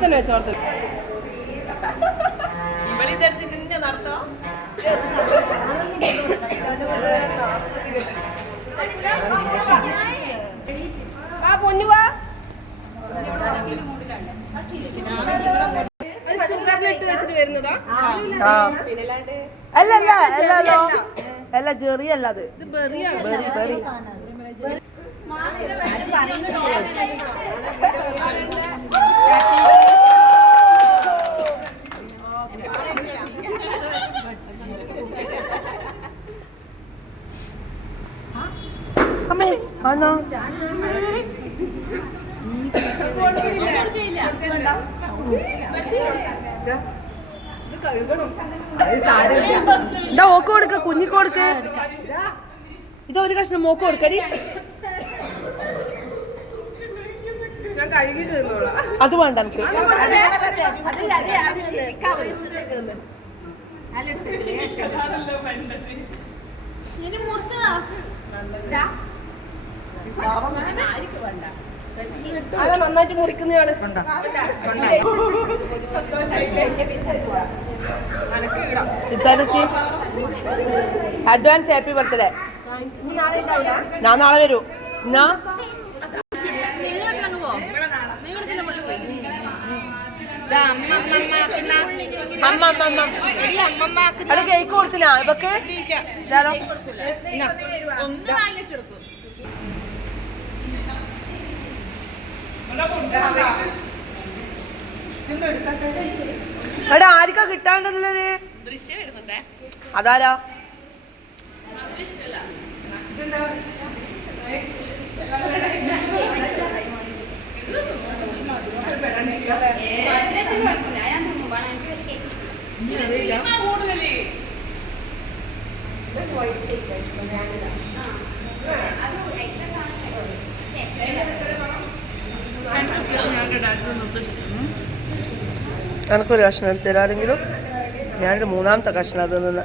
അവിടെ തന്നെ വെച്ചോ നടത്തോ ആ പൊന്നുവാ ഷുഗറിലിട്ട് വെച്ചിട്ട് വരുന്നതാ? അല്ല അല്ല അല്ല അല്ല. ജെറി അല്ല അത്. ഇത് ബെറിയാണ്. Berry berry. അമ്മേ വന്നോ. ഇത് ഓക്ക് കൊടുക്ക കുഞ്ഞിക്ക് ഇതാ ഒരു കഷ്ണം മോക്ക് കൊടുക്കടി. അത് വേണ്ട എനിക്ക്. അതെ നന്നായിട്ട് മുറിക്കുന്നയാൾ. അഡ്വാൻസ് ഹാപ്പി ബർത്ത്ഡേ ഞാൻ നാളെ വരൂ. എന്നാ? അമ്മ അമ്മ അമ്മ അത് കേക്ക് കൊടുത്തില്ല. ഇവക്ക് ഇതാലോ എന്നാ. എടാ ആർക്കാ കിട്ടാണ്ടല്ലേ അതാരാ? എനക്കൊരു കഷ്ണം എടുത്തു തരാരെങ്കിലും ഞാനൊരു മൂന്നാമത്തെ കഷ്ണം അത് നിന്ന്.